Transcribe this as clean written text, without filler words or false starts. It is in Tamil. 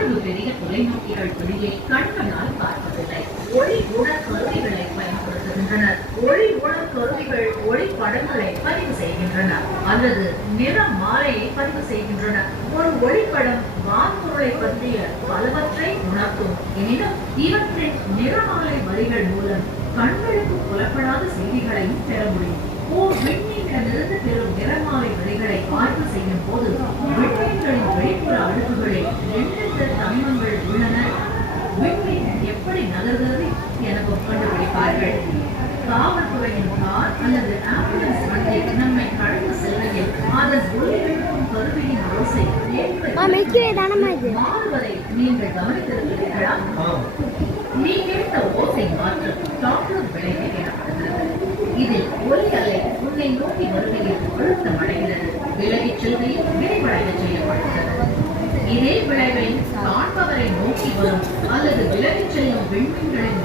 அவ்வளவு பெரிய தொலைநோக்கிகள் வெளியே கண்களால் பார்ப்பதில்லை. ஒளி உணர் கருவிகளை பயன்படுத்துகின்றனர். ஒளி உணர் கருவிகள் ஒளி படங்களை பதிவு செய்கின்றன அல்லது நிற மாலையை பதிவு செய்கின்றன. ஒரு ஒளிப்படம் வான்பொருளை பற்றிய பலவற்றை உணர்த்தும். எனினும் இவற்றின் நிறமாலை வரிகள் மூலம் கண்களுக்கு புலப்படாத செய்திகளையும் பெற முடியும். ஓர் விண்மீனிடமிருந்து பெறும் நிறமாலை வரிகளை ஆய்வு செய்யும் போது விண்மீன்களின் வெளிப்புற அடுக்குகளில் எந்தெந்த தனிமங்கள் உள்ளன, விண்மீன் எப்படி நகர்கிறது எனவும் கண்டுபிடிப்பார்கள். காவல்துறையின் கார் அல்லது ஆம்புலன்ஸ் வண்டி நம்மை கடந்து செல்வதில் அதன் ஒளி எழுப்பும் கருவியின் ஓசை மாறுவதை நீங்கள் கவனித்திருக்கிறீர்களா? நீ கேட்ட ஓசை மாற்றம் டாப்லர் விளைவு எனப்படுகிறது. இதில் ஒலி அலை உன்னை நோக்கி வருகையில் அழுத்தம் அடைகிறது, விலகிச் செல்கையில் விரைவடைய செய்யப்படுகிறது. இதே விளைவை காண்பவரை நோக்கி வரும் அல்லது விலகிச் செல்லும் விண்மீன்களின்